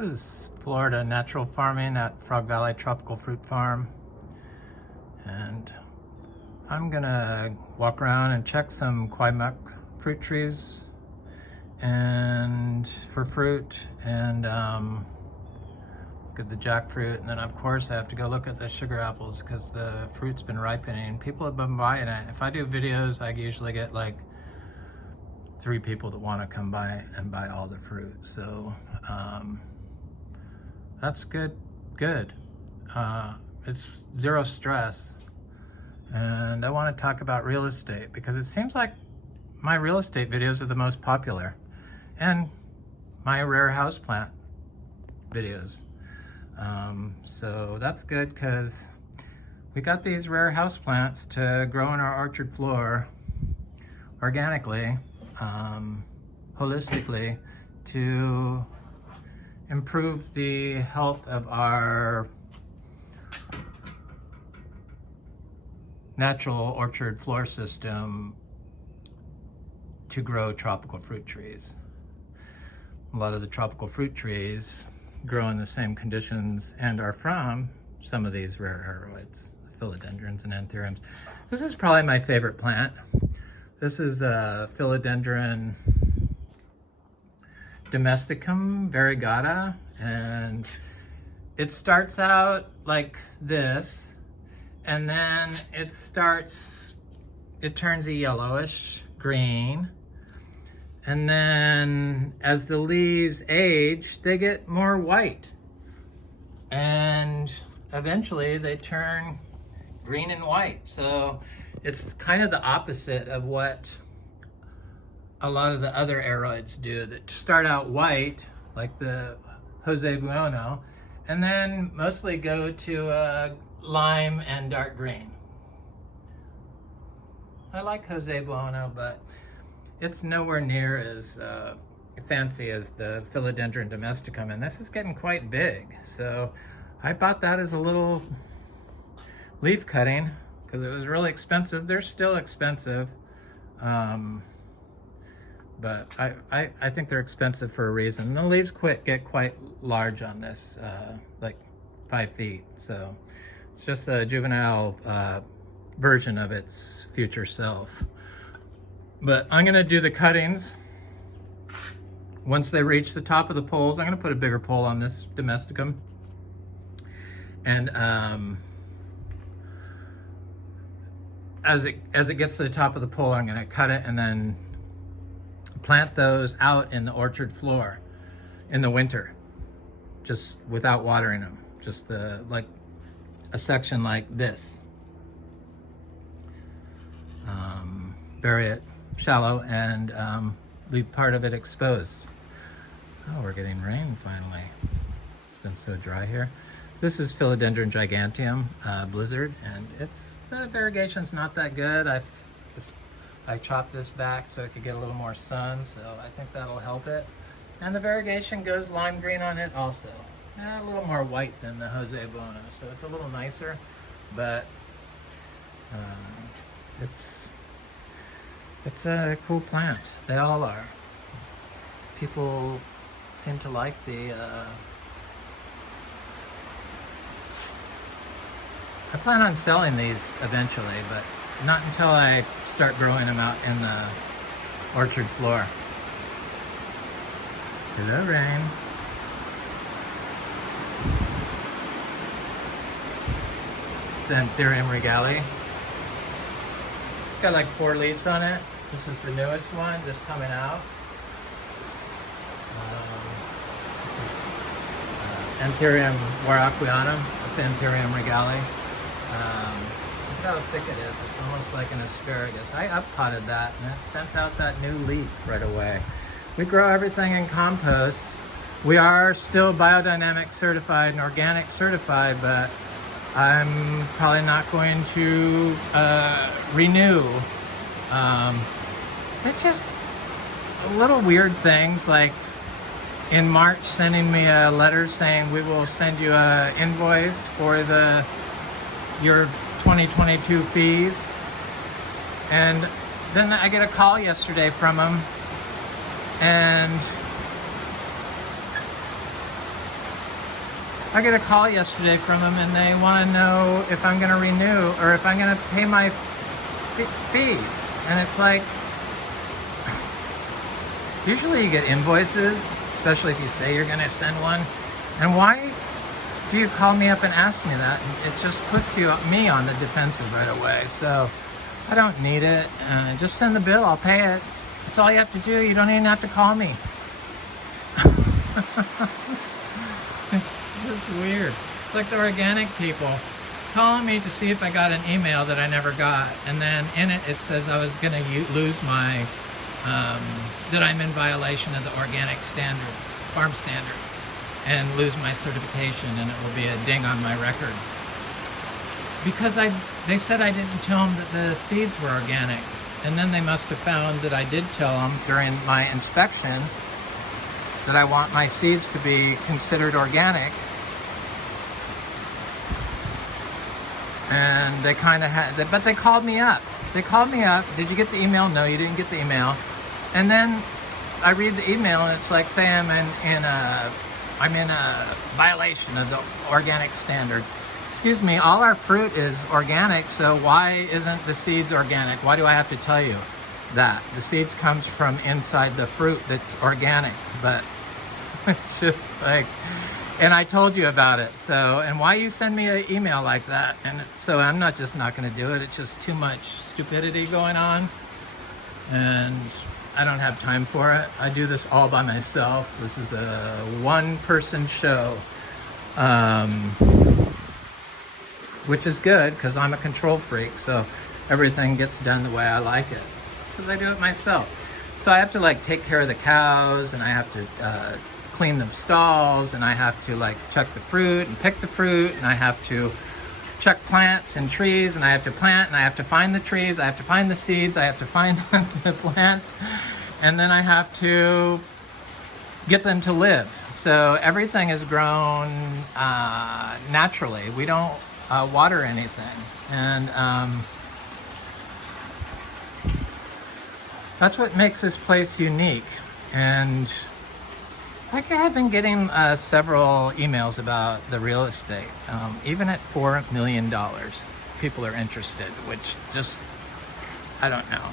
This is Florida natural farming at Frog Valley Tropical Fruit Farm, and I'm gonna walk around and check some Kwai Muk fruit trees and for fruit, and look at the jackfruit, and then of course I have to go look at the sugar apples because the fruit's been ripening. People have been buying it. If I do videos, I usually get like 3 people that want to come by and buy all the fruit, so that's good. It's zero stress. And I want to talk about real estate because it seems like my real estate videos are the most popular, and my rare houseplant videos. So that's good because we got these rare houseplants to grow in our orchard floor organically, holistically, to improve the health of our natural orchard floor system to grow tropical fruit trees. A lot of the tropical fruit trees grow in the same conditions and are from some of these rare aroids, philodendrons and anthuriums. This is probably my favorite plant. This is a Philodendron Domesticum Varigata, and it starts out like this, and then it turns a yellowish green, and then as the leaves age, they get more white, and eventually they turn green and white. So it's kind of the opposite of what a lot of the other aroids do, that start out white, like the Jose Bueno, and then mostly go to lime and dark green. I like Jose Bueno, but it's nowhere near as fancy as the Philodendron Domesticum, and this is getting quite big. So I bought that as a little leaf cutting because it was really expensive. They're still expensive. But I think they're expensive for a reason. The leaves get quite large on this, like 5 feet. So it's just a juvenile version of its future self. But I'm gonna do the cuttings. Once they reach the top of the poles, I'm gonna put a bigger pole on this Domesticum. And as it gets to the top of the pole, I'm gonna cut it and then plant those out in the orchard floor in the winter, just without watering them, just like a section like this. Bury it shallow and leave part of it exposed. Oh, we're getting rain finally. It's been so dry here. So this is Philodendron Gigantium blizzard, and the variegation's not that good. I chopped this back so it could get a little more sun, so I think that'll help it. And the variegation goes lime green on it also. A little more white than the Jose Bueno, so it's a little nicer, but it's a cool plant. They all are. People seem to like the I plan on selling these eventually, but not until I start growing them out in the orchard floor. Hello, rain. It's Anthurium Regale. It's got like 4 leaves on it. This is the newest one, just coming out. This is Anthurium Waraquianum. It's Anthurium Regale. Look how thick it is. It's almost like an asparagus. I up-potted that and it sent out that new leaf right away. We grow everything in compost. We are still Biodynamic Certified and Organic Certified, but I'm probably not going to renew. It's just little weird things, like in March sending me a letter saying we will send you an invoice for your 2022 fees, and then I get a call yesterday from them, and I got a call yesterday from them, and they want to know if I'm going to renew or if I'm going to pay my fees. And it's like, usually you get invoices, especially if you say you're going to send one. And why do you call me up and ask me that? It just puts me on the defensive right away. So I don't need it. Just send the bill. I'll pay it. That's all you have to do. You don't even have to call me. It's weird. It's like the organic people calling me to see if I got an email that I never got, and then in it says I was going to lose my that I'm in violation of the organic standards, farm standards, and lose my certification, and it will be a ding on my record because they said I didn't tell them that the seeds were organic, and then they must have found that I did tell them during my inspection that I want my seeds to be considered organic. And they kind of had, but they called me up. They called me up. Did you get the email? No, you didn't get the email. And then I read the email, and it's like saying I'm in a violation of the organic standard. Excuse me, all our fruit is organic, so why isn't the seeds organic? Why do I have to tell you that? The seeds comes from inside the fruit that's organic, but it's just like, and I told you about it. So, and why you send me an email like that? And so I'm not going to do it. It's just too much stupidity going on, and I don't have time for it. I do this all by myself. This is a one-person show, which is good because I'm a control freak. So everything gets done the way I like it because I do it myself. So I have to like take care of the cows, and I have to clean the stalls, and I have to like check the fruit and pick the fruit, and I have to check plants and trees, and I have to plant, and I have to find the trees, I have to find the seeds, I have to find the plants, and then I have to get them to live. So everything is grown naturally. We don't water anything, and that's what makes this place unique. And I have been getting several emails about the real estate. Even at $4 million, people are interested, which just, I don't know.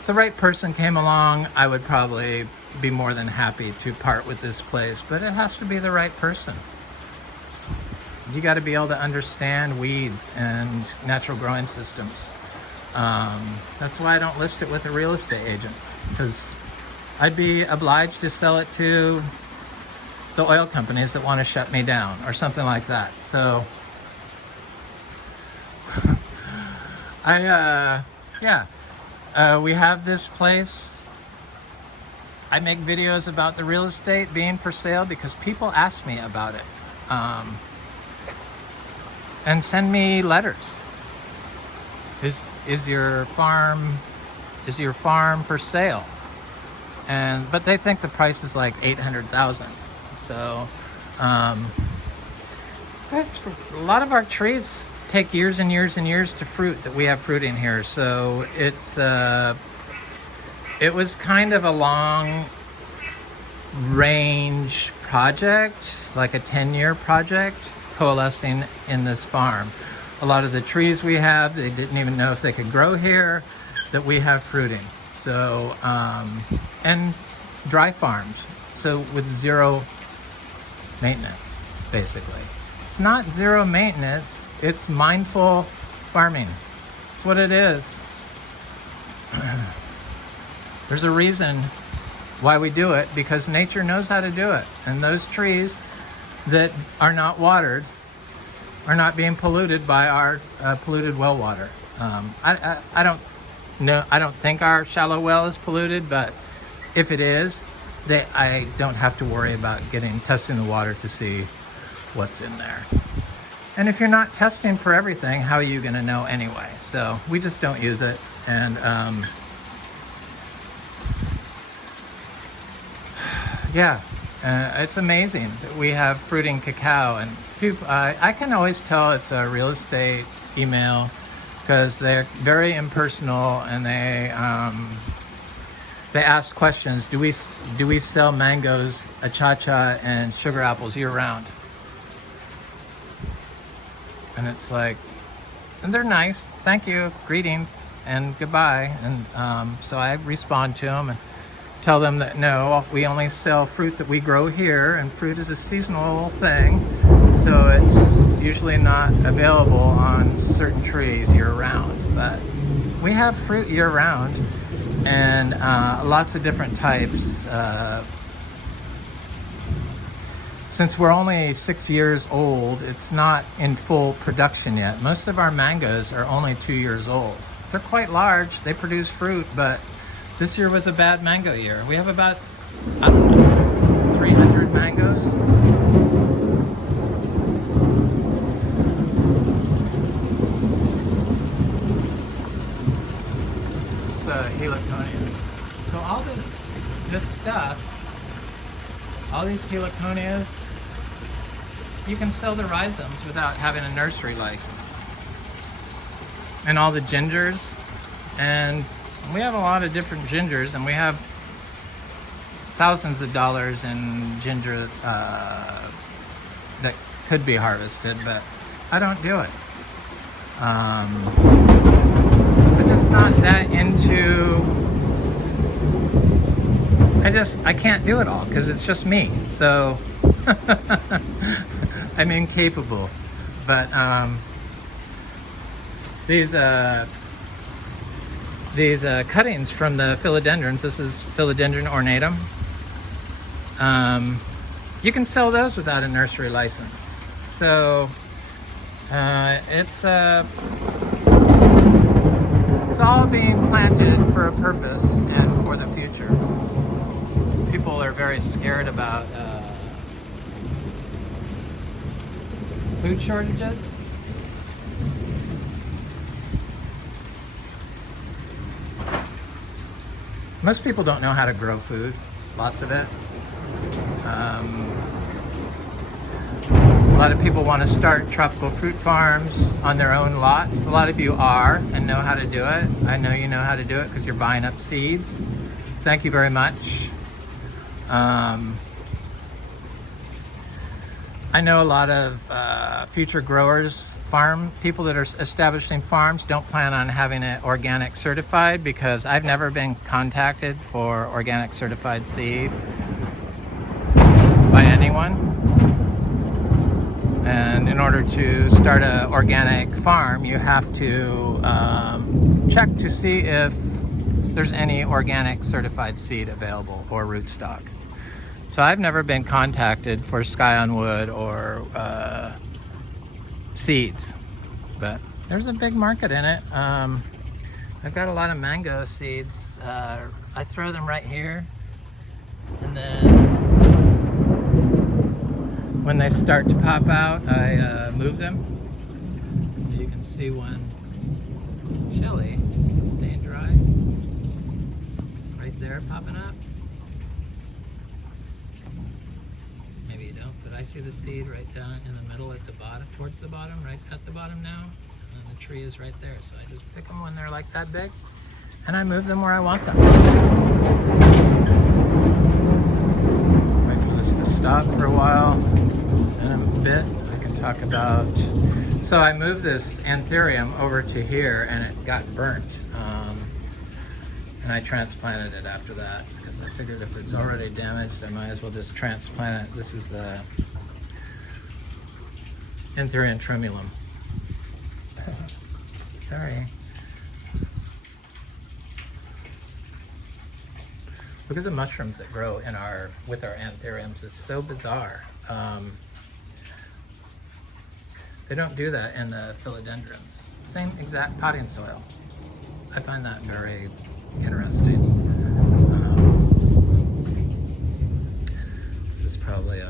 If the right person came along, I would probably be more than happy to part with this place, but it has to be the right person. You got to be able to understand weeds and natural growing systems. That's why I don't list it with a real estate agent, because I'd be obliged to sell it to the oil companies that want to shut me down or something like that. So we have this place. I make videos about the real estate being for sale because people ask me about it, and send me letters. Is your farm for sale? But they think the price is like $800,000. So a lot of our trees take years and years and years to fruit that we have fruiting here. So it was kind of a long range project, like a 10-year project, coalescing in this farm. A lot of the trees we have, they didn't even know if they could grow here, that we have fruiting. So, and dry farms, so with zero maintenance, basically. It's not zero maintenance, it's mindful farming. That's what it is. There's a reason why we do it, because nature knows how to do it. And those trees that are not watered are not being polluted by our polluted well water. I don't know. I don't think our shallow well is polluted, but if it is, I don't have to worry about testing the water to see what's in there. And if you're not testing for everything, how are you going to know anyway? So we just don't use it. And it's amazing that we have fruiting cacao, and people, I can always tell it's a real estate email because they're very impersonal, and they ask questions. Do we sell mangoes, achacha, and sugar apples year round? And it's like, and they're nice, thank you, greetings, and goodbye. And so I respond to them and tell them that no, we only sell fruit that we grow here, and fruit is a seasonal thing, so it's usually not available on certain trees year-round. But we have fruit year-round, and lots of different types. Since we're only 6 years old, it's not in full production yet. Most of our mangoes are only 2 years old. They're quite large, they produce fruit, but this year was a bad mango year. We have about, I don't know, 300 mangoes. It's a heliconia. So all this stuff, all these heliconias, you can sell the rhizomes without having a nursery license. And all the gingers, and we have a lot of different gingers, and we have thousands of dollars in ginger that could be harvested, but I don't do it. I'm just not that into, I can't do it all because it's just me. So I'm incapable. But these cuttings from the philodendrons, this is Philodendron ornatum. You can sell those without a nursery license. So it's all being planted for a purpose and for the future. People are very scared about food shortages. Most people don't know how to grow food, lots of it. A lot of people want to start tropical fruit farms on their own lots. A lot of you are and know how to do it. I know you know how to do it because you're buying up seeds. Thank you very much. I know a lot of future growers, people that are establishing farms don't plan on having it organic certified, because I've never been contacted for organic certified seed by anyone. And in order to start an organic farm, you have to check to see if there's any organic certified seed available or rootstock. So I've never been contacted for Sky on Wood or seeds, but there's a big market in it. I've got a lot of mango seeds. I throw them right here, and then when they start to pop out, I move them. You can see one chili staying dry right there popping up. I see the seed right down in the middle at the bottom, towards the bottom, right at the bottom now. And the tree is right there. So I just pick them when they're like that big, and I move them where I want them. Wait for this to stop for a while. In a bit, I can talk about. So I moved this Anthurium over to here, and it got burnt. And I transplanted it after that, because I figured if it's already damaged, I might as well just transplant it. This is the Anthurium tremulum. Sorry. Look at the mushrooms that grow in with our anthuriums. It's so bizarre. They don't do that in the philodendrons. Same exact potting soil. I find that very interesting. This is probably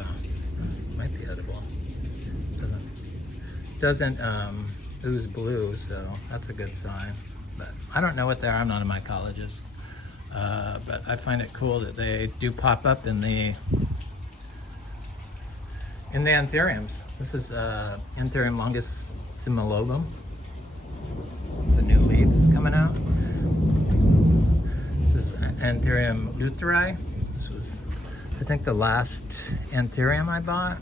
might be edible. Doesn't ooze blue, so that's a good sign. But I don't know what they are. I'm not a mycologist. But I find it cool that they do pop up in the anthuriums. This is Anthurium longissimilobum. It's a new leaf coming out. This is Anthurium lutheri. This was, I think, the last Anthurium I bought.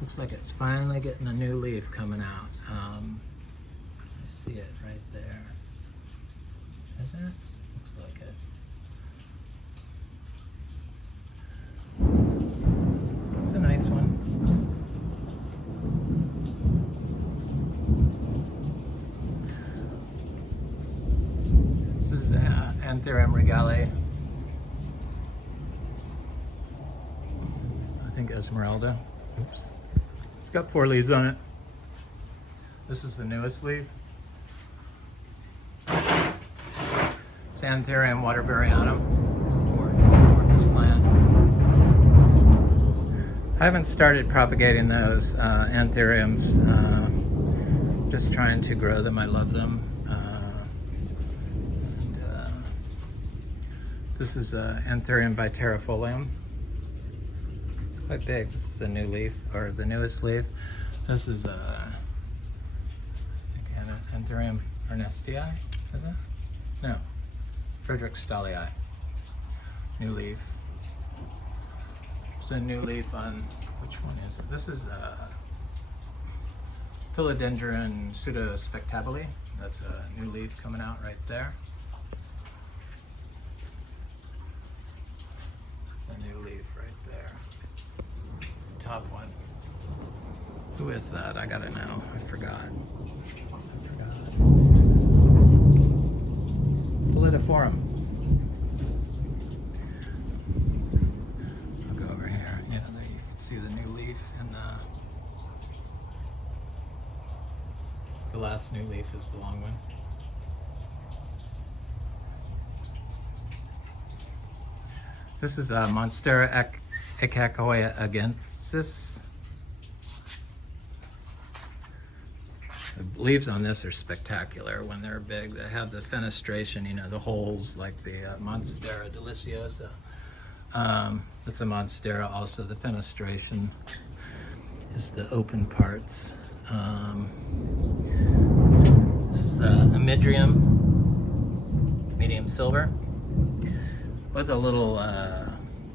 Looks like it's finally getting a new leaf coming out. I see it right there. Isn't it? Looks like it. It's a nice one. This is Anthurium Regale. I think Esmeralda. Oops. It's got 4 leaves on it. This is the newest leaf. It's Anthurium waterburyanum. It's a gorgeous plant. I haven't started propagating those anthuriums. Just trying to grow them. I love them. This is Anthurium biterifolium. It's quite big. This is a new leaf, or the newest leaf. This is Anthurium ernestii, is it? No, Frederickstallii. New leaf. It's a new leaf on, which one is it? This is Philodendron pseudospectabile. That's a new leaf coming out right there. It's a new leaf right there. Top one. Who is that? I gotta know. I forgot. Philodendron. I'll go over here. Yeah, there you can see the new leaf, and the last new leaf is the long one. This is Monstera acacoiagensis. The leaves on this are spectacular when they're big. They have the fenestration, you know, the holes like the Monstera deliciosa. It's a Monstera also. The fenestration is the open parts. This is Amydrium, medium silver. It was a little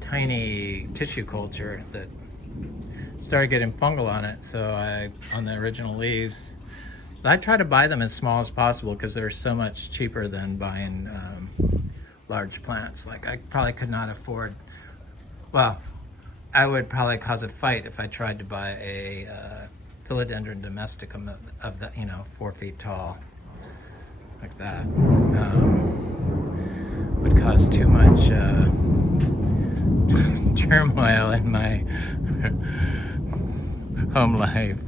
tiny tissue culture that started getting fungal on it, so on the original leaves, I try to buy them as small as possible because they're so much cheaper than buying large plants. Like, I probably could not afford, well, I would probably cause a fight if I tried to buy a Philodendron Domesticum of the, 4 feet tall, like that. Would cause too much turmoil in my home life.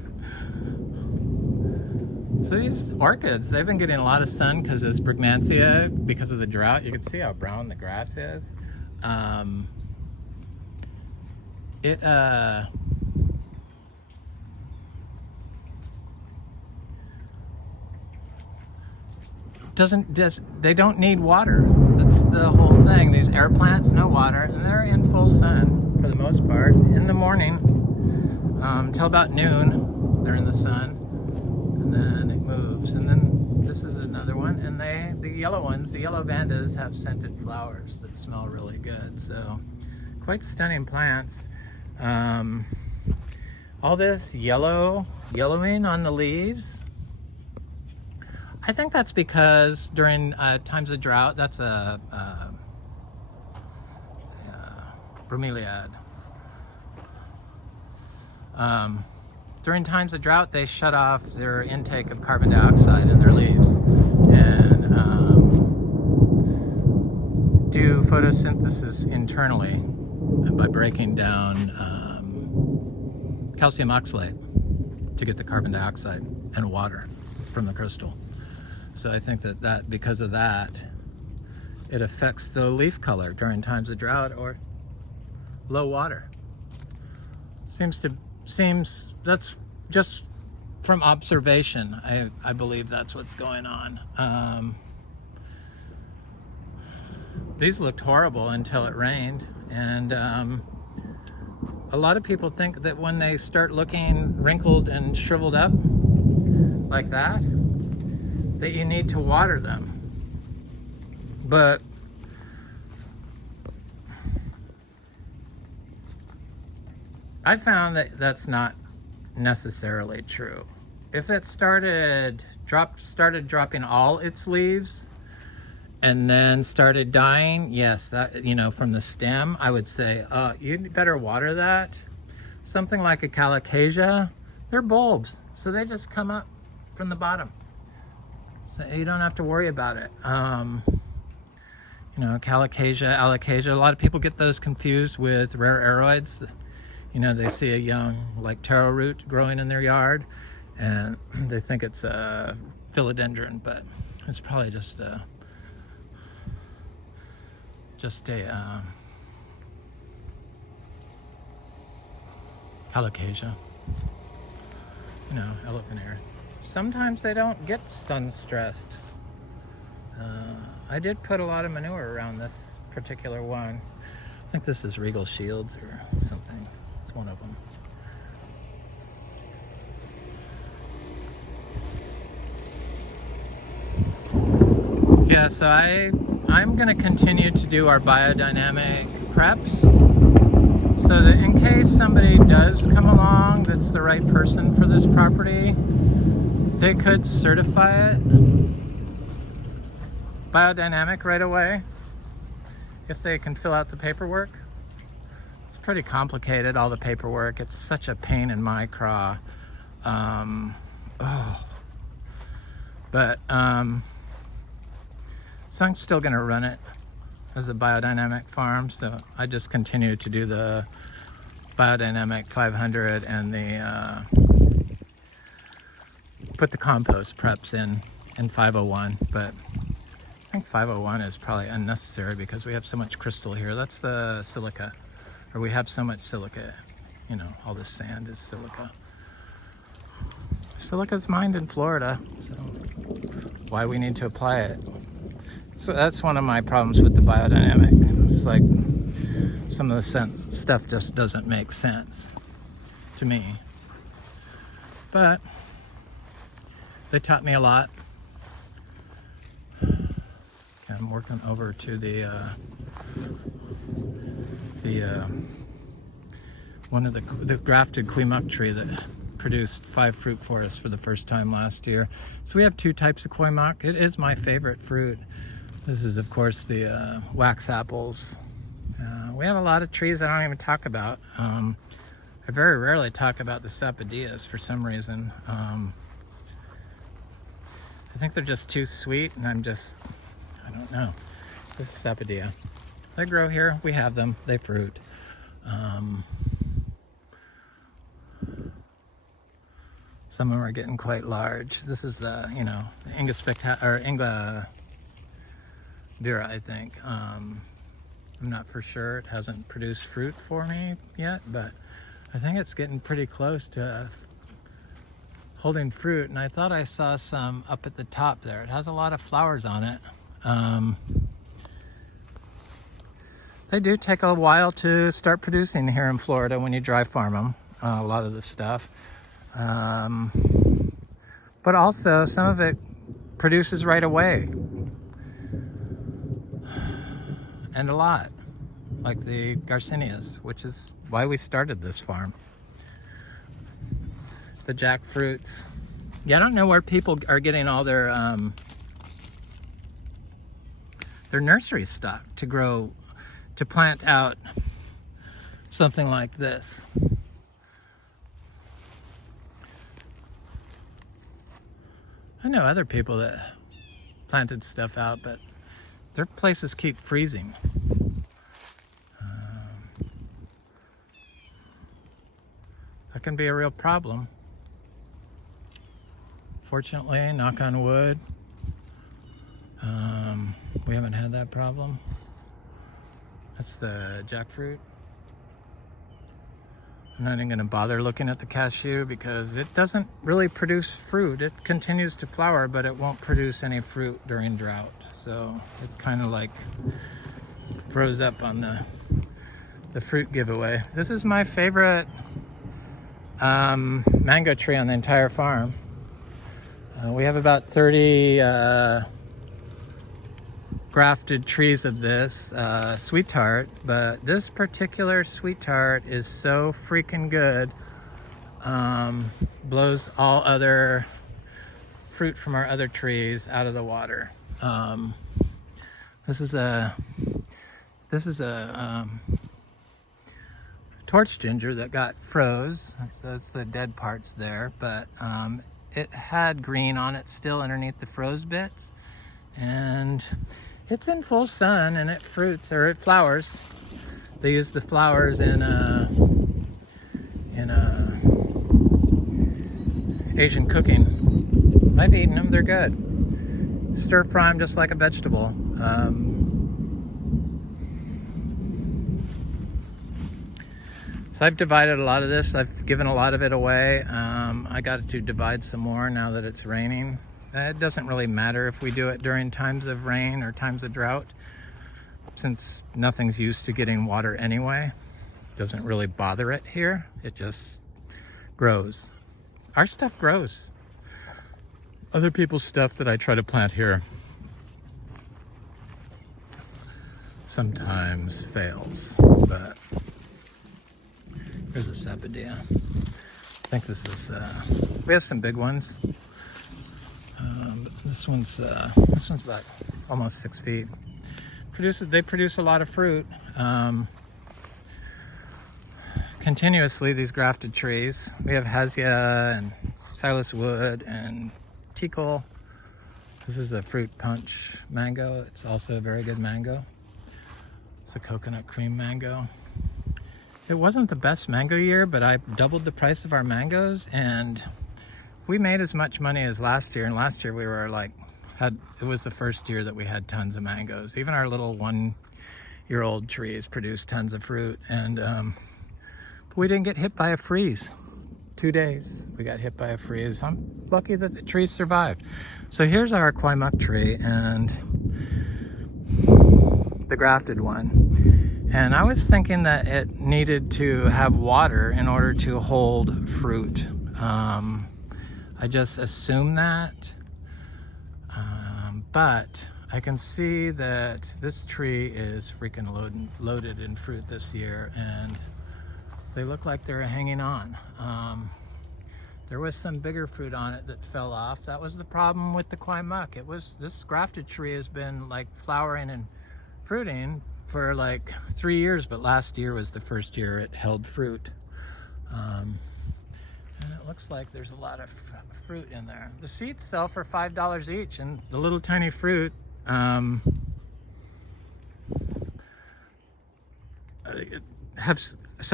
So these orchids, they've been getting a lot of sun because it's Brugmansia, because of the drought. You can see how brown the grass is. They don't need water. That's the whole thing. These air plants, no water, and they're in full sun for the most part. In the morning, till about noon, they're in the sun. And then it moves, and then this is another one, and the yellow ones, the yellow vandas, have scented flowers that smell really good. So quite stunning plants. All this yellowing on the leaves, I think that's because during times of drought, that's a bromeliad. During times of drought, they shut off their intake of carbon dioxide in their leaves and do photosynthesis internally by breaking down calcium oxalate to get the carbon dioxide and water from the crystal. So I think that because of that, it affects the leaf color during times of drought or low water. Seems that's just from observation. I believe that's what's going on. These looked horrible until it rained, and a lot of people think that when they start looking wrinkled and shriveled up like that you need to water them. But I found that that's not necessarily true. If it started dropping all its leaves and then started dying, yes, that, you know, from the stem, I would say, you better water that. Something like a colocasia, they're bulbs, so they just come up from the bottom. So you don't have to worry about it. You know, colocasia, alocasia, a lot of people get those confused with rare aroids. You know, they see a young, like, taro root growing in their yard, and they think it's a philodendron, but it's probably just a colocasia. You know, elephant ear. Sometimes they don't get sun stressed. I did put a lot of manure around this particular one. I think this is Regal Shields or something. It's one of them. Yeah, so I'm going to continue to do our biodynamic preps, so that in case somebody does come along that's the right person for this property, they could certify it biodynamic right away if they can fill out the paperwork. It's pretty complicated, all the paperwork. It's such a pain in my craw. So I'm still going to run it as a biodynamic farm, so I just continue to do the biodynamic 500 and the put the compost preps in 501, but I think 501 is probably unnecessary because we have so much crystal here. That's the silica, or we have so much silica. You know, all this sand is silica. Silica's mined in Florida, so why we need to apply it. So that's one of my problems with the biodynamic. It's like some of the stuff just doesn't make sense to me. But they taught me a lot. I'm working over to the one of the grafted Kwai Muk tree that produced 5 fruit for us for the first time last year. So we have 2 types of Kwai Muk. It is my favorite fruit. This is, of course, the wax apples. We have a lot of trees I don't even talk about. I very rarely talk about the Sapodillas for some reason. I think they're just too sweet, and I don't know. This is Sapodilla. They grow here. We have them. They fruit. Some of them are getting quite large. This is the, you know, Inga Vera, I think. I'm not for sure. It hasn't produced fruit for me yet, but I think it's getting pretty close to holding fruit. And I thought I saw some up at the top there. It has a lot of flowers on it. They do take a while to start producing here in Florida when you dry farm them, a lot of the stuff. But also some of it produces right away. And a lot, like the Garcinias, which is why we started this farm. The jackfruits. Yeah, I don't know where people are getting all their nursery stock to plant out something like this. I know other people that planted stuff out, but their places keep freezing. That can be a real problem. Fortunately, knock on wood, we haven't had that problem. That's the jackfruit. I'm not even going to bother looking at the cashew because it doesn't really produce fruit. It continues to flower, but it won't produce any fruit during drought. So it kind of like froze up on the fruit giveaway. This is my favorite mango tree on the entire farm. We have about 30 grafted trees of this sweet tart, but this particular sweet tart is so freaking good. blows all other fruit from our other trees out of the water. This is a torch ginger that got froze, so it's the dead parts there, but it had green on it still underneath the froze bits, and it's in full sun and it fruits, or it flowers. They use the flowers in Asian cooking. I've eaten them, they're good. Stir fry them just like a vegetable. So I've divided a lot of this. I've given a lot of it away. I got to divide some more now that it's raining. It doesn't really matter if we do it during times of rain or times of drought, since nothing's used to getting water anyway. It doesn't really bother it here. It just grows. Our stuff grows. Other people's stuff that I try to plant here sometimes fails, but here's a Sapodilla. I think this is, we have some big ones. But this one's about almost 6 feet. They produce a lot of fruit. Continuously, these grafted trees. We have Hassia and Silas Wood and Tikal. This is a fruit punch mango. It's also a very good mango. It's a coconut cream mango. It wasn't the best mango year, but I doubled the price of our mangoes, and we made as much money as last year. And last year we were like, it was the first year that we had tons of mangoes. Even our little 1-year-old trees produced tons of fruit, and we didn't get hit by a freeze. 2 days we got hit by a freeze. I'm lucky that the trees survived. So here's our Kwai Muk tree and the grafted one. And I was thinking that it needed to have water in order to hold fruit. I just assumed that. But I can see that this tree is freaking loaded in fruit this year, and they look like they're hanging on. There was some bigger fruit on it that fell off. That was the problem with the Kwai Muk. This grafted tree has been like flowering and fruiting for like 3 years, but last year was the first year it held fruit. And it looks like there's a lot of fruit in there. The seeds sell for $5 each, and the little tiny fruit, some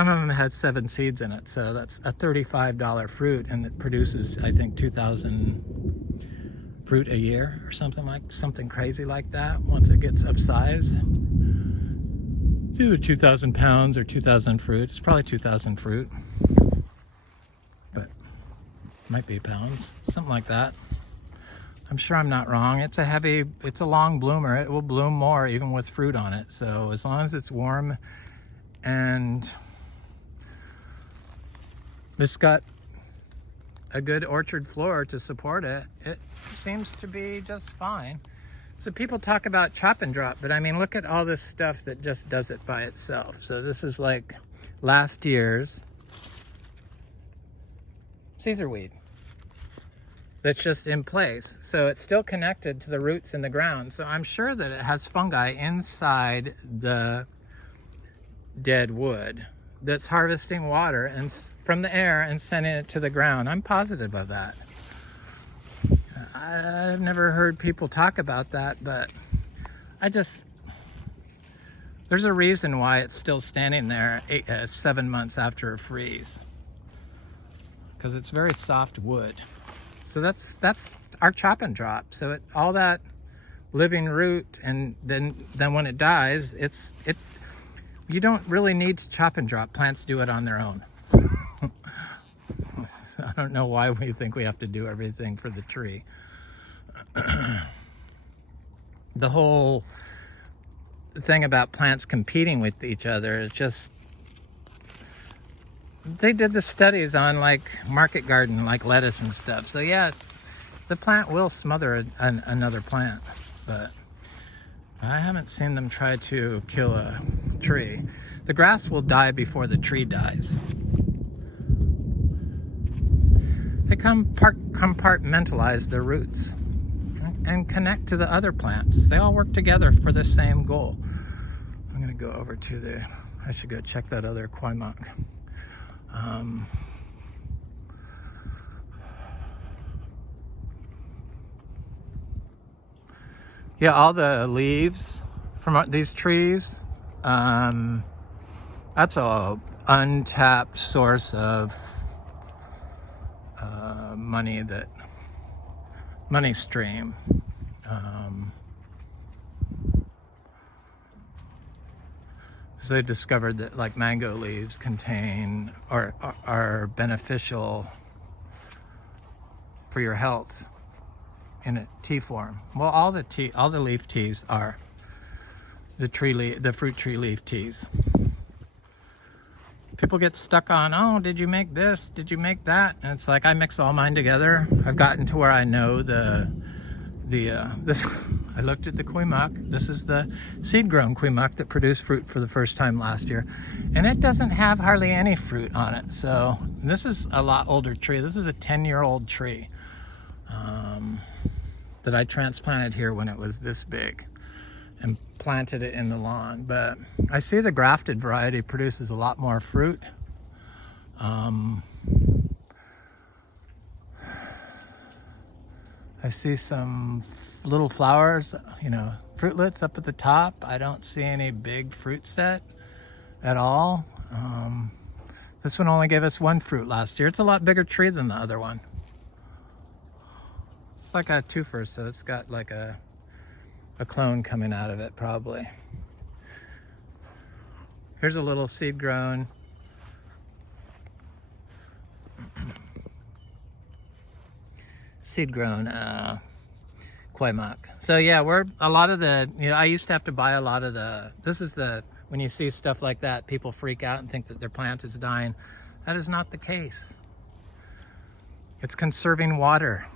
of them had 7 seeds in it, so that's a $35 fruit, and it produces, I think, 2,000 fruit a year or something crazy like that. Once it gets of size, it's either 2,000 pounds or 2,000 fruit. It's probably 2,000 fruit, but might be pounds, something like that. I'm sure I'm not wrong. It's a long bloomer. It will bloom more even with fruit on it. So as long as it's warm and it's got a good orchard floor to support it, it seems to be just fine. So people talk about chop and drop, but I mean, look at all this stuff that just does it by itself. So this is like last year's Caesar weed that's just in place. So it's still connected to the roots in the ground. So I'm sure that it has fungi inside the dead wood that's harvesting water and from the air and sending it to the ground. I'm positive of that. I've never heard people talk about that, but there's a reason why it's still standing there 7 months after a freeze, because it's very soft wood. So that's our chop and drop. So all that living root, and then when it dies, you don't really need to chop and drop. Plants do it on their own. I don't know why we think we have to do everything for the tree. The whole thing about plants competing with each other is just, they did the studies on like market garden, like lettuce and stuff. So yeah, the plant will smother another plant, but I haven't seen them try to kill a tree. The grass will die before the tree dies. they compartmentalize their roots and connect to the other plants. They all work together for the same goal. I'm gonna go over to the, I should go check that other Kwai Muk. Yeah, all the leaves from these trees, that's a untapped source of money stream. So they discovered that like mango leaves contain or are beneficial for your health in a tea form. Well, all the leaf teas are the fruit tree leaf teas. People get stuck on, oh, did you make this? Did you make that? And it's like, I mix all mine together. I've gotten to where I know I looked at the Kwai Muk. This is the seed-grown Kwai Muk that produced fruit for the first time last year. And it doesn't have hardly any fruit on it. So this is a lot older tree. This is a 10-year-old tree that I transplanted here when it was this big and planted it in the lawn. But I see the grafted variety produces a lot more fruit. I see some little flowers, you know, fruitlets up at the top. I don't see any big fruit set at all. This one only gave us one fruit last year. It's a lot bigger tree than the other one. It's like a twofer, so it's got like a clone coming out of it probably. Here's a little seed grown Kwai Muk. So yeah, a lot of the, you know, I used to have to buy a lot of when you see stuff like that, people freak out and think that their plant is dying. That is not the case. It's conserving water.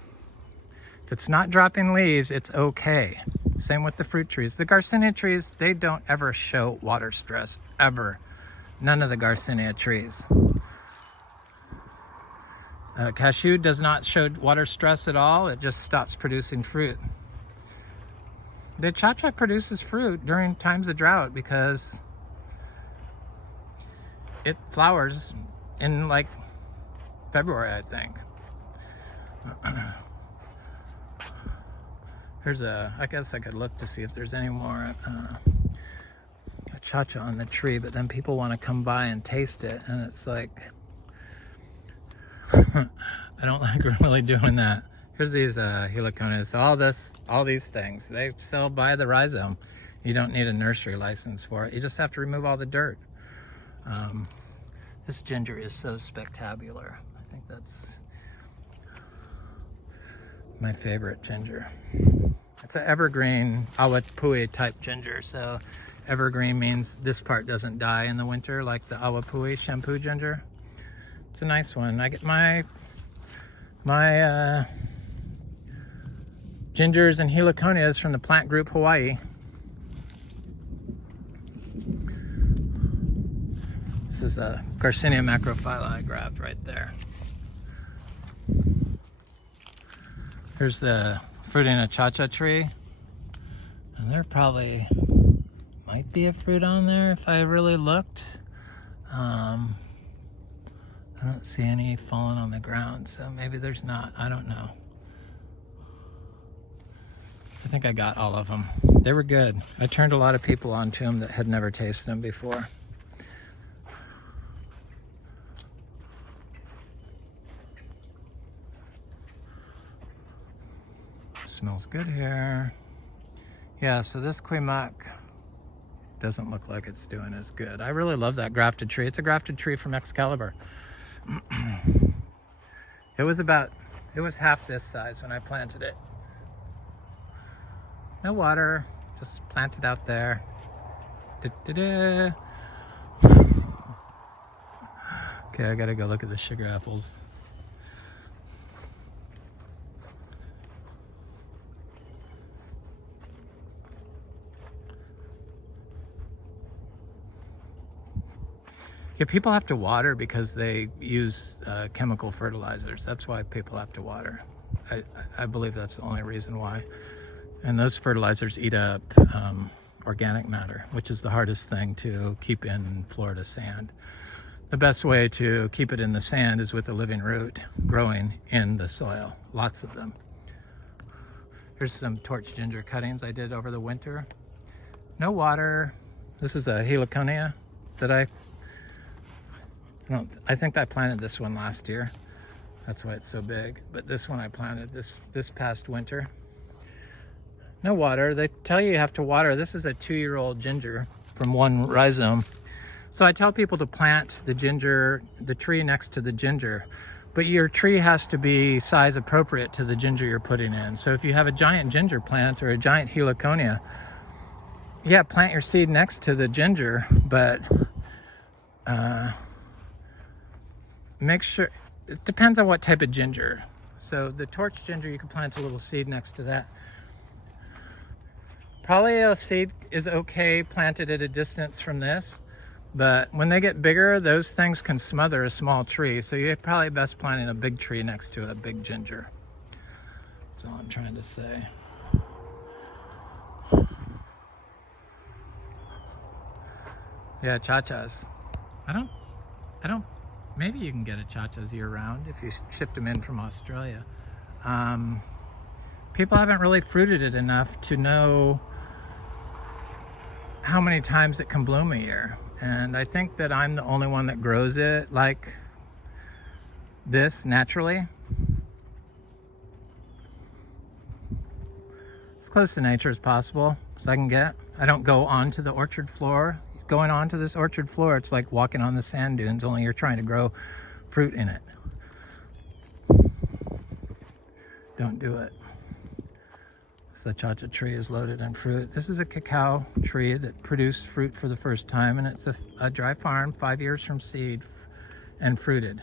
If it's not dropping leaves, it's okay. Same with the fruit trees. The Garcinia trees, they don't ever show water stress, ever. None of the Garcinia trees. Cashew does not show water stress at all. It just stops producing fruit. The Achachairu produces fruit during times of drought because it flowers in like February, I think. I guess I could look to see if there's any more Achachairu on the tree, but then people want to come by and taste it, and it's like, I don't like really doing that. Here's these heliconias. All these things, they sell by the rhizome. You don't need a nursery license for it. You just have to remove all the dirt. This ginger is so spectacular. I think that's my favorite ginger. It's an evergreen awapui type ginger. So evergreen means this part doesn't die in the winter like the awapui shampoo ginger. It's a nice one. I get my gingers and heliconias from the plant group Hawaii. This is a Garcinia Macrophylla I grabbed right there. Here's the fruiting Achachairu tree. And there probably might be a fruit on there if I really looked. I don't see any falling on the ground, so maybe there's not. I don't know. I think I got all of them. They were good. I turned a lot of people onto them that had never tasted them before. Smells good here. Yeah, so this Kwai Muk doesn't look like it's doing as good. I really love that grafted tree. It's a grafted tree from Excalibur. It was half this size when I planted it. No water, just planted out there. Da-da-da. Okay, I gotta go look at the sugar apples. Yeah, people have to water because they use chemical fertilizers. That's why people have to water. I believe that's the only reason why. And those fertilizers eat up organic matter, which is the hardest thing to keep in Florida sand. The best way to keep it in the sand is with a living root growing in the soil, lots of them. Here's some torch ginger cuttings I did over the winter. No water. This is a heliconia that I think I planted this one last year. That's why it's so big. But this one I planted this past winter. No water. They tell you have to water. This is a 2-year-old ginger from one rhizome. So I tell people to plant the tree next to the ginger. But your tree has to be size appropriate to the ginger you're putting in. So if you have a giant ginger plant or a giant heliconia, yeah, plant your seed next to the ginger, but make sure, it depends on what type of ginger. So the torch ginger, you can plant a little seed next to that. Probably a seed is okay planted at a distance from this, but when they get bigger, those things can smother a small tree. So you're probably best planting a big tree next to a big ginger. That's all I'm trying to say. Yeah, chachas. I don't, maybe you can get achachas year round if you shipped them in from Australia. People haven't really fruited it enough to know how many times it can bloom a year. And I think that I'm the only one that grows it like this naturally. As close to nature as possible as I can get. I don't go onto the orchard floor. Going onto this orchard floor, it's like walking on the sand dunes, only you're trying to grow fruit in it. Don't do it. The chacha tree is loaded in fruit. This is a cacao tree that produced fruit for the first time, and it's a dry farm, 5 years from seed and fruited.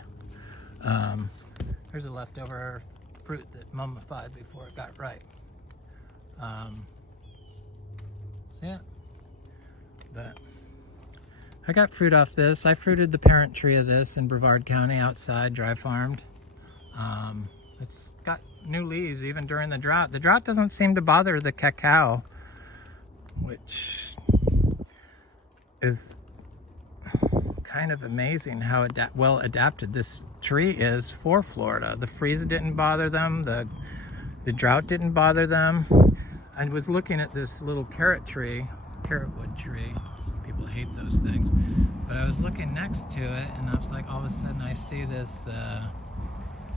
There's a leftover fruit that mummified before it got ripe. So yeah, but I got fruit off this. I fruited the parent tree of this in Brevard County outside, dry farmed. It's got new leaves even during the drought. The drought doesn't seem to bother the cacao, which is kind of amazing how well adapted this tree is for Florida. The freeze didn't bother them. The drought didn't bother them. I was looking at this little carrotwood tree. People hate those things. But I was looking next to it, and I was like, all of a sudden I see this,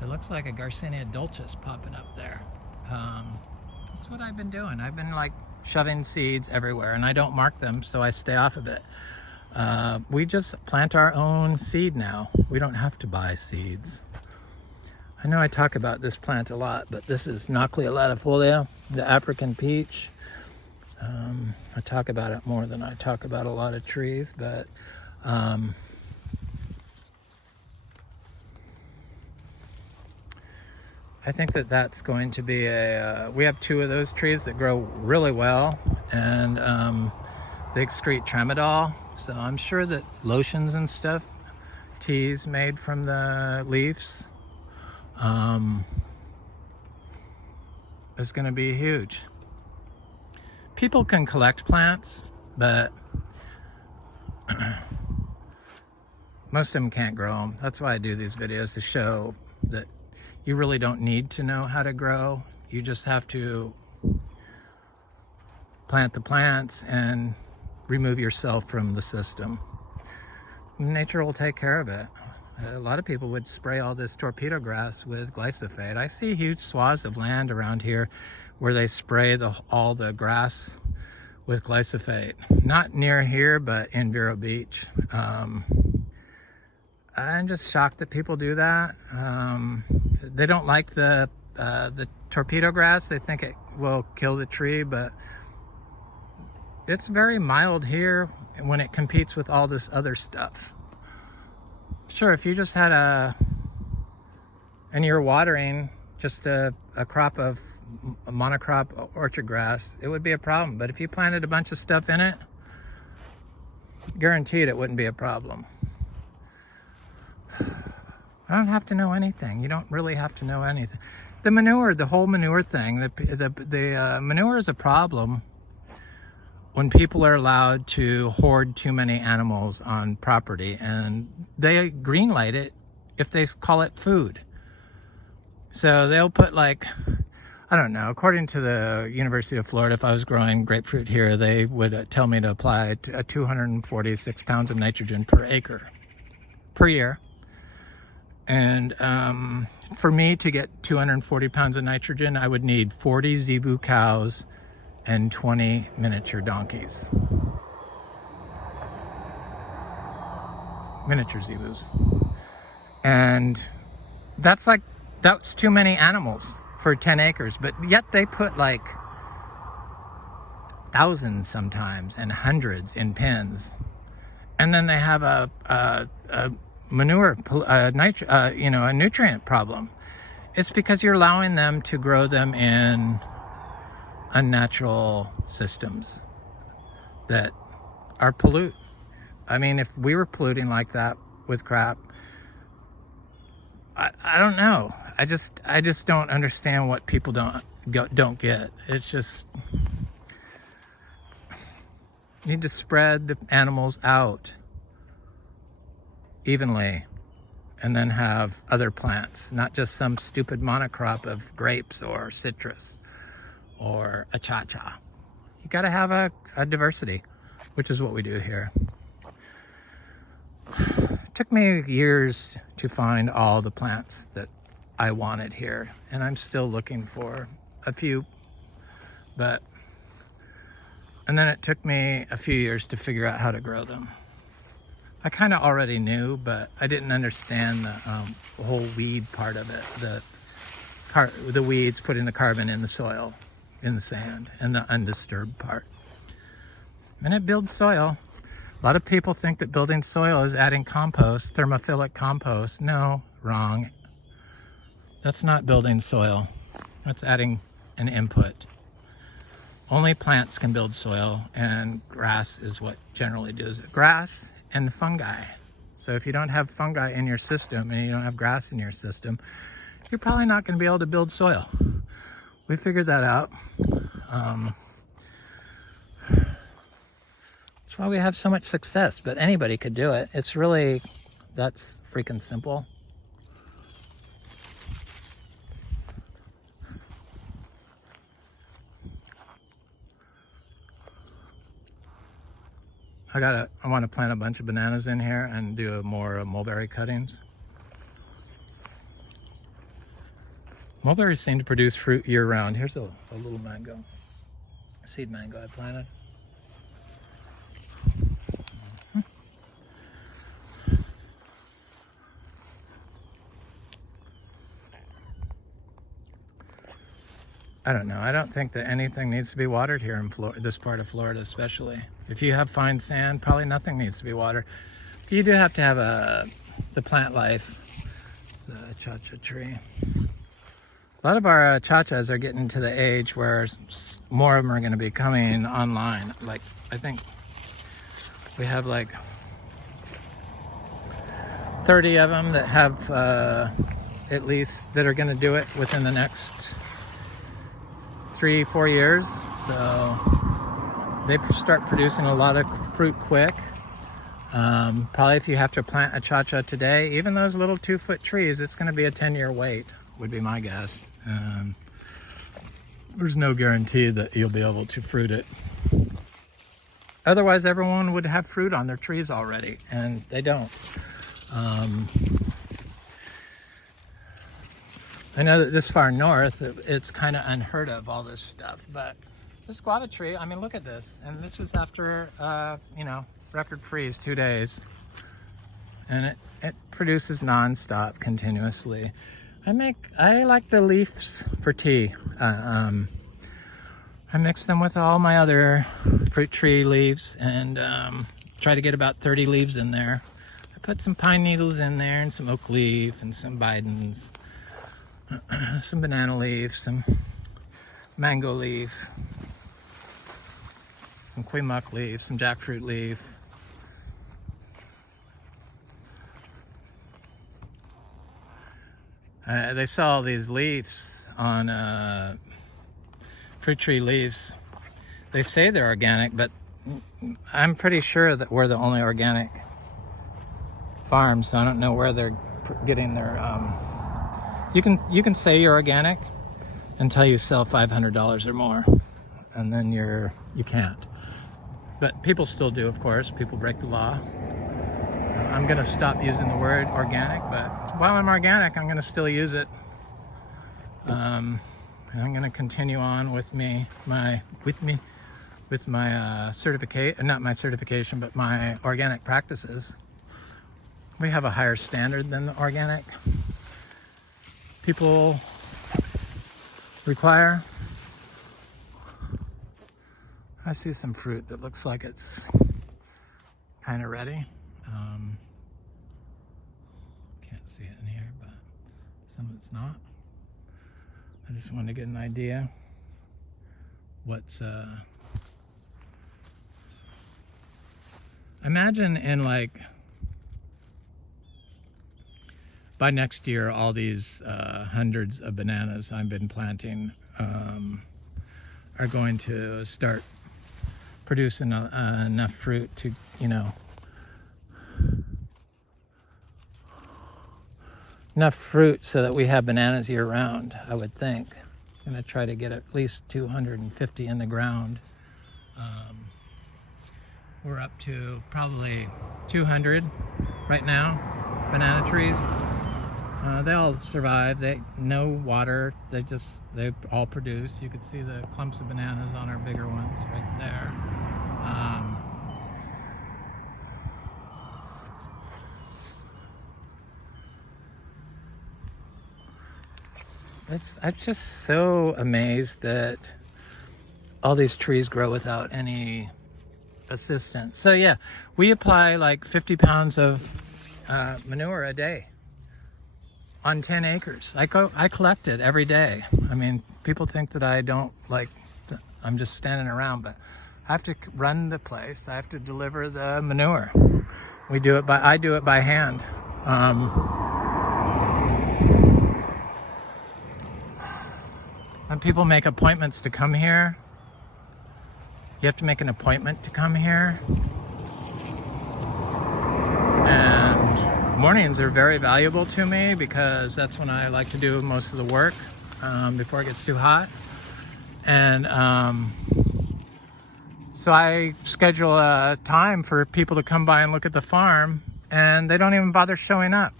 it looks like a Garcinia dulcis popping up there. That's what I've been doing. I've been like shoving seeds everywhere, and I don't mark them, so I stay off of it. We just plant our own seed now. We don't have to buy seeds. I know I talk about this plant a lot, but this is Nochlea latifolia, the African peach. I talk about it more than I talk about a lot of trees, but I think that that's going to be we have 2 of those trees that grow really well, and they excrete tramadol, so I'm sure that lotions and stuff, teas made from the leaves, is going to be huge. People can collect plants, but most of them can't grow them. That's why I do these videos, to show that you really don't need to know how to grow. You just have to plant the plants and remove yourself from the system. Nature will take care of it. A lot of people would spray all this torpedo grass with glyphosate. I see huge swaths of land around here where they spray all the grass with glyphosate. Not near here, but in Vero Beach. I'm just shocked that people do that. They don't like the torpedo grass. They think it will kill the tree, but it's very mild here when it competes with all this other stuff. Sure, if you just had and you're watering just a crop of a monocrop orchard grass, it would be a problem. But if you planted a bunch of stuff in it, guaranteed it wouldn't be a problem. I don't have to know anything. You don't really have to know anything. The manure, the whole manure thing, the manure is a problem when people are allowed to hoard too many animals on property, and they greenlight it if they call it food. So they'll put, like, I don't know, according to the University of Florida, if I was growing grapefruit here, they would tell me to apply 246 pounds of nitrogen per acre per year. And for me to get 240 pounds of nitrogen, I would need 40 Zebu cows and 20 miniature donkeys. Miniature Zebus. And that's too many animals for 10 acres. But yet they put like thousands sometimes and hundreds in pens. And then they have a manure, a nutrient problem. It's because you're allowing them to grow them in unnatural systems that are pollute. I mean, if we were polluting like that with crap, I don't know. I just don't understand what people don't get. It's just, need to spread the animals out evenly, and then have other plants, not just some stupid monocrop of grapes or citrus or achacha. You got to have a diversity, which is what we do here. It took me years to find all the plants that I wanted here, and I'm still looking for a few, and then it took me a few years to figure out how to grow them. I kind of already knew, but I didn't understand the whole weed part of it. The weeds putting the carbon in the soil, in the sand, and the undisturbed part. And it builds soil. A lot of people think that building soil is adding compost, thermophilic compost. No, wrong. That's not building soil. That's adding an input. Only plants can build soil, and grass is what generally does it. Grass and fungi. So if you don't have fungi in your system and you don't have grass in your system, you're probably not going to be able to build soil. We figured that out. That's why we have so much success, but anybody could do it. It's really, that's freaking simple. I want to plant a bunch of bananas in here and do more mulberry cuttings. Mulberries seem to produce fruit year round. Here's a little mango, a seed mango I planted. I don't know. I don't think that anything needs to be watered here in this part of Florida, especially. If you have fine sand, probably nothing needs to be watered. You do have to have the plant life. It's a achacha tree. A lot of our achachas are getting to the age where more of them are going to be coming online. Like, I think we have like 30 of them that have at least that are going to do it within the next 3-4 years. So they start producing a lot of fruit quick. Probably if you have to plant achacha today, even those little 2-foot trees, it's going to be a 10-year wait, would be my guess. There's no guarantee that you'll be able to fruit it. Otherwise, everyone would have fruit on their trees already, and they don't. I know that this far north, it's kind of unheard of, all this stuff, but this guava tree, I mean, look at this. And this is after, record freeze 2 days. And it produces nonstop, continuously. I like the leaves for tea. I mix them with all my other fruit tree leaves and try to get about 30 leaves in there. I put some pine needles in there and some oak leaf and some Bidens. Some banana leaf, some mango leaf, some Kwai Muk leaf, some jackfruit leaf. They sell these leaves on fruit tree leaves. They say they're organic, but I'm pretty sure that we're the only organic farm, so I don't know where they're getting their you can say you're organic until you sell $500 or more, and then you can't. But people still do, of course. People break the law. I'm gonna stop using the word organic, but while I'm organic, I'm gonna still use it. And I'm gonna continue on with my certification, not my certification, but my organic practices. We have a higher standard than the organic people require. I see some fruit that looks like it's kind of ready. Can't see it in here, but some of it's not. I just wanted to get an idea what's imagine in like by next year all these hundreds of bananas I've been planting are going to start producing enough fruit to, you know, enough fruit so that we have bananas year round, I would think. I'm gonna try to get at least 250 in the ground. We're up to probably 200 right now, banana trees. They all survive. They no water. They all produce. You can see the clumps of bananas on our bigger ones right there. I'm just so amazed that all these trees grow without any assistance. So yeah, we apply like 50 pounds of manure a day on 10 acres. I collect it every day. I mean, people think that I don't I'm just standing around, but I have to run the place. I have to deliver the manure. I do it by hand. When people make appointments to come here, you have to make an appointment to come here. And mornings are very valuable to me because that's when I like to do most of the work before it gets too hot. And so I schedule a time for people to come by and look at the farm, and they don't even bother showing up.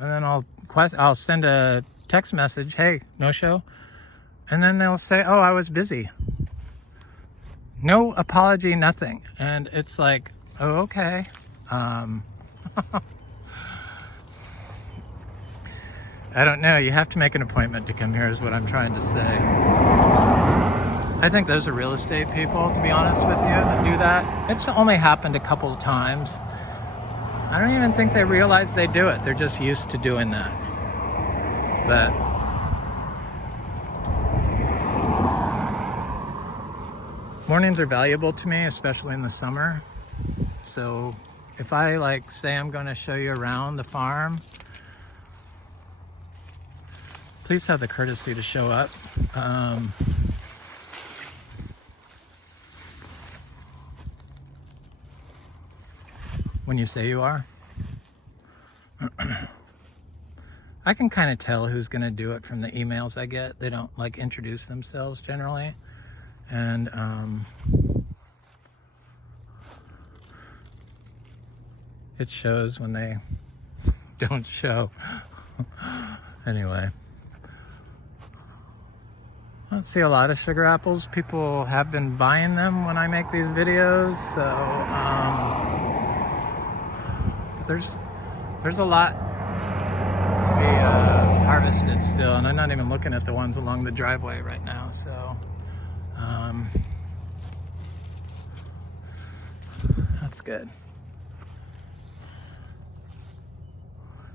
And then I'll send a text message, hey, no show. And then they'll say, oh, I was busy. No apology, nothing. And it's like, oh, okay. I don't know. You have to make an appointment to come here is what I'm trying to say. I think those are real estate people, to be honest with you, that do that. It's only happened a couple of times. I don't even think they realize they do it. They're just used to doing that. But mornings are valuable to me, especially in the summer. So if I say I'm going to show you around the farm, please have the courtesy to show up. When you say you are. I can kind of tell who's going to do it from the emails I get. They don't introduce themselves generally. And it shows when they don't show. Anyway. I don't see a lot of sugar apples. People have been buying them when I make these videos, so there's a lot to be harvested still, and I'm not even looking at the ones along the driveway right now, so that's good.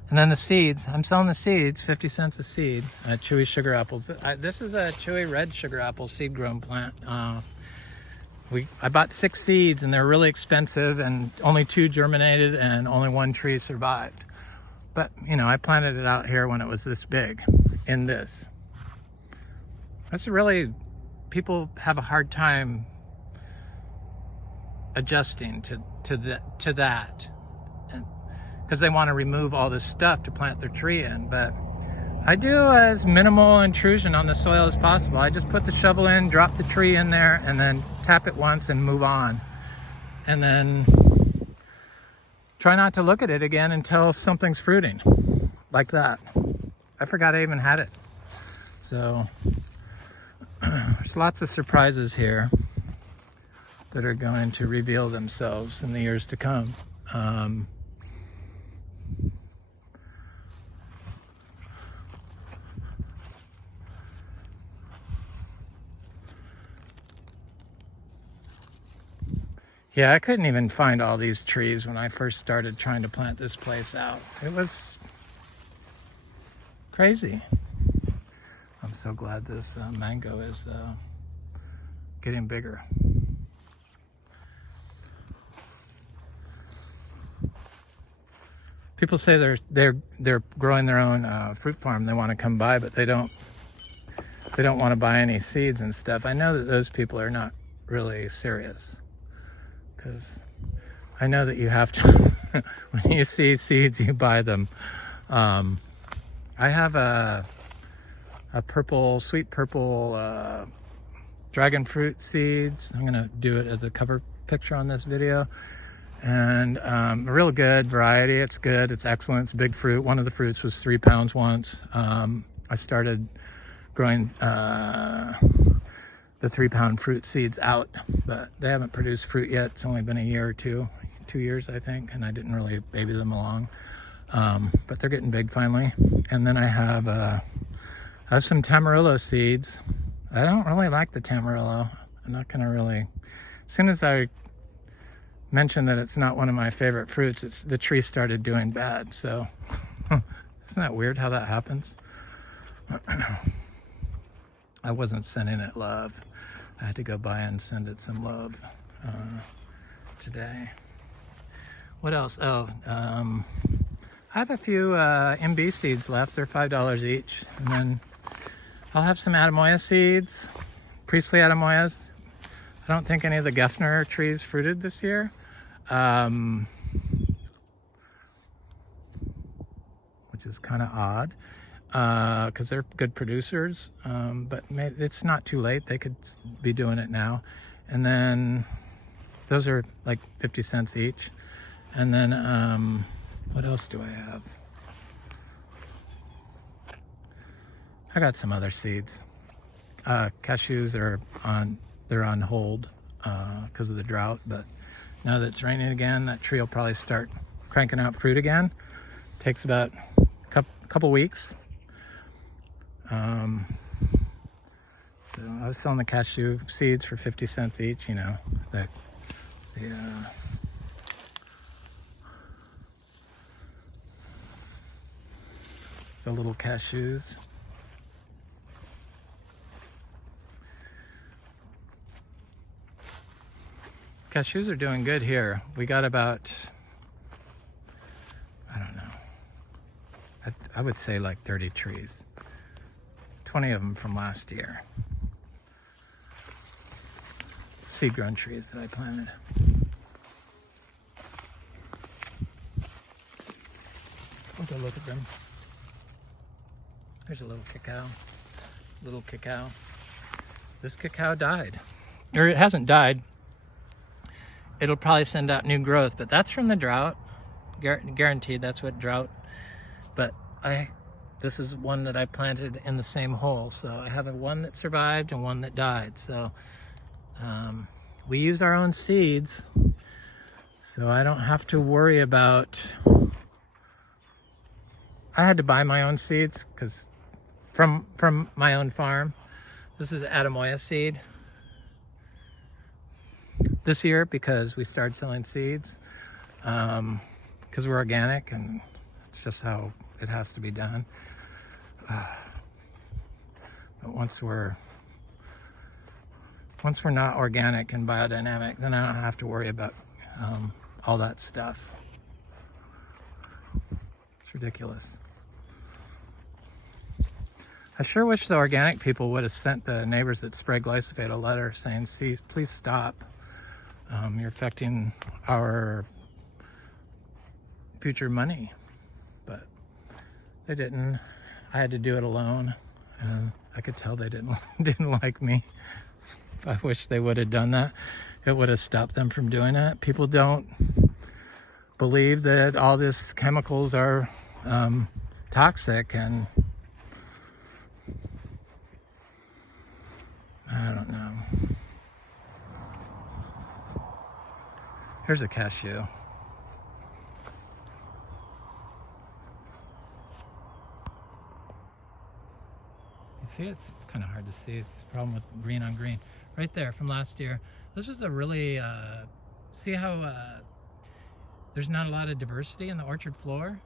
And then the seeds, I'm selling the seeds, 50 cents a seed, chewy sugar apples. This is a chewy red sugar apple seed grown plant. I bought 6 seeds and they're really expensive, and only 2 germinated and only 1 tree survived. But, you know, I planted it out here when it was this big in this. That's really, people have a hard time adjusting to that, because they want to remove all this stuff to plant their tree in. But I do as minimal intrusion on the soil as possible. I just put the shovel in, drop the tree in there, and then tap it once and move on. And then try not to look at it again until something's fruiting, like that. I forgot I even had it. So there's lots of surprises here that are going to reveal themselves in the years to come. Yeah, I couldn't even find all these trees when I first started trying to plant this place out. It was crazy. I'm so glad this mango is getting bigger. People say they're growing their own fruit farm. They want to come by, but they don't want to buy any seeds and stuff. I know that those people are not really serious, because I know that you have to, when you see seeds, you buy them. I have a purple, sweet purple dragon fruit seeds. I'm gonna do it as a cover picture on this video. And a real good variety. It's good, it's excellent, it's a big fruit. One of the fruits was 3 pounds once. I started growing the 3-pound fruit seeds out, but they haven't produced fruit yet. It's only been a year or 2 years, I think, and I didn't really baby them along. But they're getting big finally. And then I have some Tamarillo seeds. I don't really like the Tamarillo. I'm not gonna really, as soon as I mentioned that it's not one of my favorite fruits, the tree started doing bad. So isn't that weird how that happens? I wasn't sending it love. I had to go by and send it some love today. What else? Oh, I have a few MB seeds left. They're $5 each. And then I'll have some Adamoya seeds, Priestley Adamoyas. I don't think any of the Geffner trees fruited this year. Which is kind of odd, because they're good producers, but it's not too late. They could be doing it now. And then those are like 50 cents each. And then what else do I have? I got some other seeds. Cashews are on hold because of the drought, but now that it's raining again, that tree will probably start cranking out fruit again. Takes about a couple weeks. So I was selling the cashew seeds for 50 cents each, you know, the little cashews. Cashews are doing good here. We got about, I don't know, I would say like 30 trees. 20 of them from last year. Seed grown trees that I planted. We'll go look at them. There's a little cacao. Little cacao. This cacao died. Or it hasn't died. It'll probably send out new growth, but that's from the drought. Guaranteed that's what drought. But this is one that I planted in the same hole. So I have one that survived and one that died. So we use our own seeds, so I don't have to worry about, I had to buy my own seeds because from my own farm. This is Adamoya seed. This year, because we started selling seeds, because we're organic and it's just how it has to be done. But once we're Once we're not organic and biodynamic, then I don't have to worry about all that stuff. It's ridiculous. I sure wish the organic people would have sent the neighbors that spray glyphosate a letter saying, "See, please stop. You're affecting our future money." But they didn't. I had to do it alone, and I could tell they didn't like me. I wish they would have done that. It would have stopped them from doing it. People don't believe that all these chemicals are toxic, and I don't know. Here's a cashew. You see, it's kind of hard to see. It's a problem with green on green. Right there from last year. This was a really, see how there's not a lot of diversity in the orchard floor?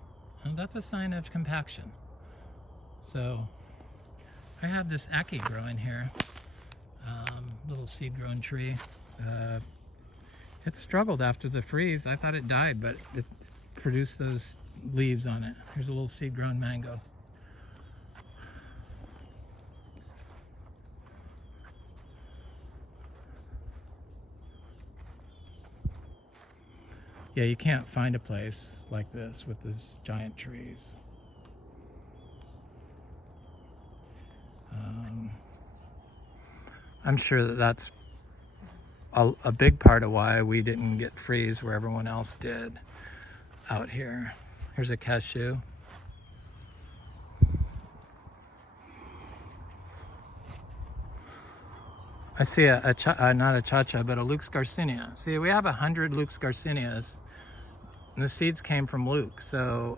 And that's a sign of compaction. So I have this acre growing here. Little seed grown tree. It struggled after the freeze. I thought it died, but it produced those leaves on it. Here's a little seed grown mango. Yeah, you can't find a place like this with these giant trees. I'm sure that that's a big part of why we didn't get freeze where everyone else did out here. Here's a cashew. I see not a chacha, but a Lucs Garcinia. See, we have 100 Lucs Garcinias, and the seeds came from Luc. So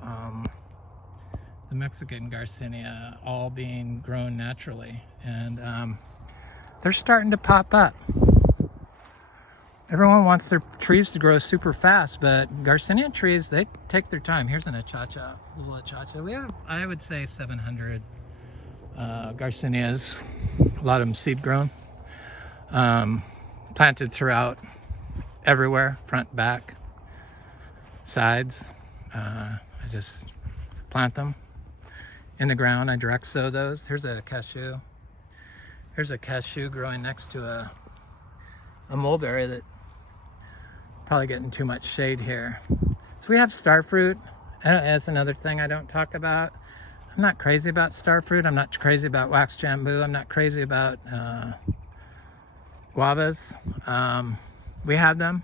the Mexican Garcinia all being grown naturally, and they're starting to pop up. Everyone wants their trees to grow super fast, but Garcinia trees, they take their time. Here's an achacha, little achacha. We have, I would say, 700 Garcinias, a lot of them seed grown. Planted throughout everywhere, front, back, sides. I just plant them in the ground. I direct sow those. Here's a cashew. Here's a cashew growing next to a mulberry that probably getting too much shade here. So we have star fruit. That's another thing I don't talk about. I'm not crazy about star fruit. I'm not crazy about wax jambu. I'm not crazy about guavas. We have them.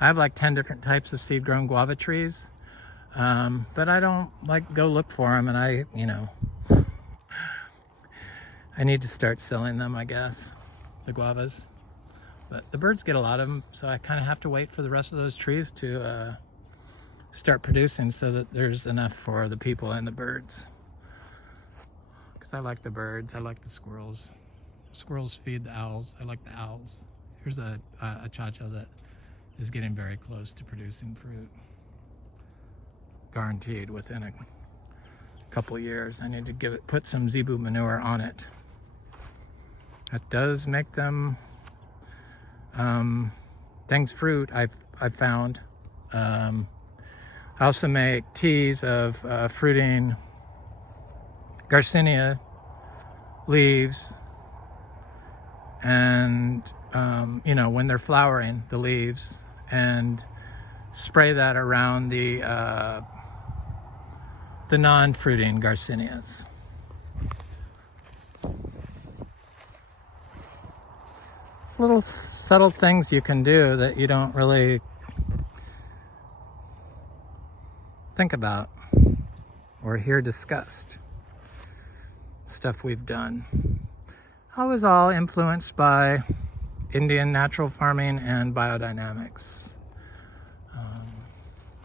I have like 10 different types of seed grown guava trees, but I don't like go look for them, and I need to start selling them, I guess, the guavas. But the birds get a lot of them, so I kind of have to wait for the rest of those trees to start producing so that there's enough for the people and the birds. Because I like the birds, I like the squirrels. Squirrels feed the owls. I like the owls. Here's a chacha that is getting very close to producing fruit. Guaranteed within a couple years. I need to put some Zebu manure on it. That does make them things fruit. I've found. I also make teas of fruiting Garcinia leaves. And when they're flowering, the leaves, and spray that around the non-fruiting Garcinias. It's little subtle things you can do that you don't really think about or hear discussed. Stuff we've done. I was all influenced by Indian natural farming and biodynamics.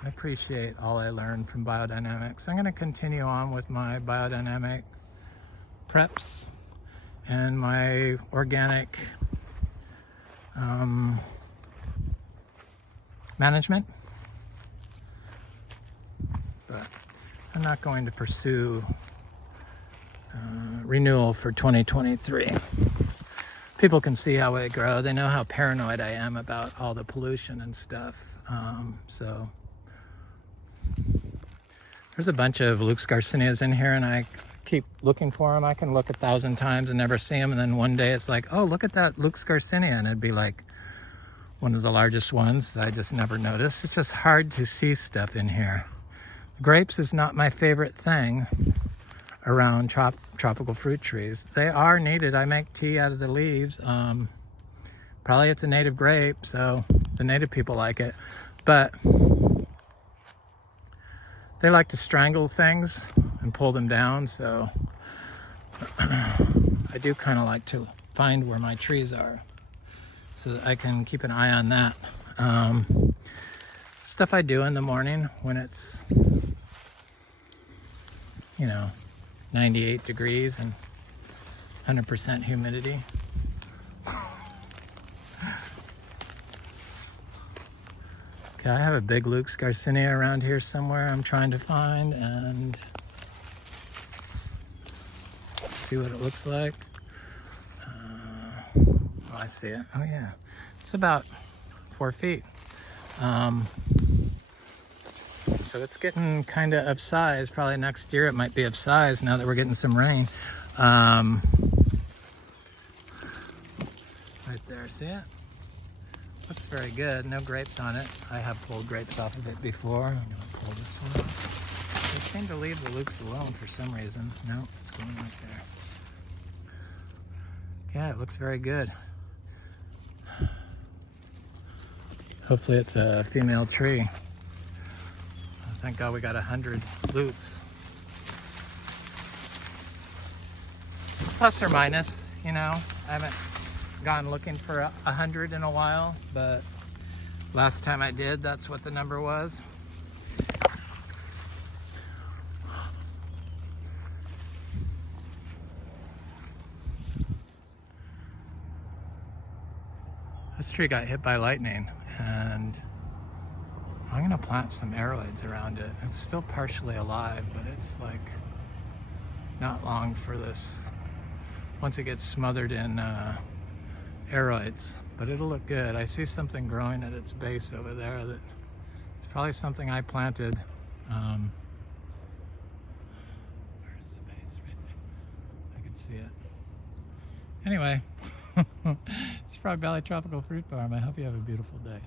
I appreciate all I learned from biodynamics. I'm going to continue on with my biodynamic preps and my organic management. But I'm not going to pursue renewal for 2023. people can see how they grow. They know how paranoid I am about all the pollution and stuff. So there's a bunch of Lucs Garcinias in here, and I keep looking for them. I can look 1,000 times and never see them, and then one day it's like, oh, look at that Lucs Garcinia, and it'd be like one of the largest ones. I just never noticed. It's just hard to see stuff in here. Grapes is not my favorite thing around tropical fruit trees. They are needed. I make tea out of the leaves. Probably it's a native grape, so the native people like it, but they like to strangle things and pull them down, so I do kind of like to find where my trees are so that I can keep an eye on that. Stuff I do in the morning when it's, 98 degrees and 100% humidity. Okay, I have a big Lucs Garcinia around here somewhere I'm trying to find and see what it looks like. Oh, I see it. Oh yeah, it's about 4 feet. So it's getting kind of size. Probably next year it might be of size now that we're getting some rain. Right there, see it? Looks very good. No grapes on it. I have pulled grapes off of it before. I'm gonna pull this one. They seem to leave the Lucs alone for some reason. No, it's going right there. Yeah, it looks very good. Hopefully it's a female tree. Thank God we got 100 Lucs. Plus or minus, I haven't gone looking for 100 in a while, but last time I did, that's what the number was. This tree got hit by lightning, and I'm gonna plant some aroids around it. It's still partially alive, but it's like not long for this, once it gets smothered in aroids, but it'll look good. I see something growing at its base over there that it's probably something I planted. Where is the base? Right there. I can see it. Anyway, it's Frog Valley Tropical Fruit Farm. I hope you have a beautiful day.